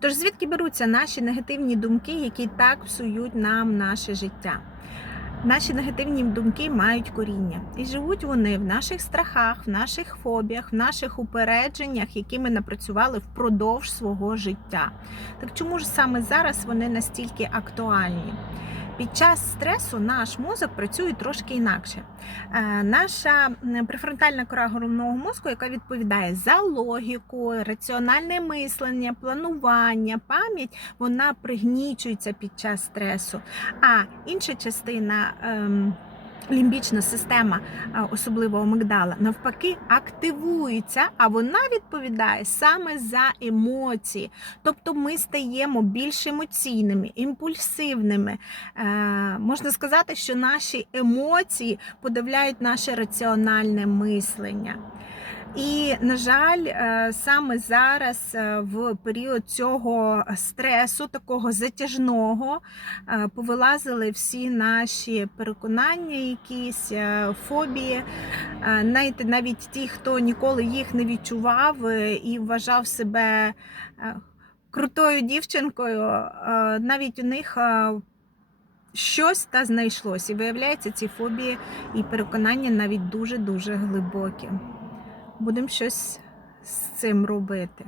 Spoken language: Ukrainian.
Тож звідки беруться наші негативні думки, які так псують нам наше життя? Наші негативні думки мають коріння, і живуть вони в наших страхах, в наших фобіях, в наших упередженнях, які ми напрацювали впродовж свого життя. Так чому ж саме зараз вони настільки актуальні? Під час стресу наш мозок працює трошки інакше. Е, Наша префронтальна кора головного мозку, яка відповідає за логіку, раціональне мислення, планування, пам'ять, вона пригнічується під час стресу. А інша частина. Лімбічна система, а, особливо амигдала, навпаки, активується, а вона відповідає саме за емоції. Тобто ми стаємо більш емоційними, імпульсивними. Е, можна сказати, що наші емоції подавляють наше раціональне мислення. І, на жаль, е, саме зараз, е, в період цього стресу, такого затяжного, е, повилазили всі наші переконання, якісь фобії. Знаєте, навіть ті, хто ніколи їх не відчував і вважав себе крутою дівчинкою, навіть у них. Щось та знайшлось, і виявляється, ці фобії і переконання навіть дуже дуже глибокі. Будемо щось з цим робити.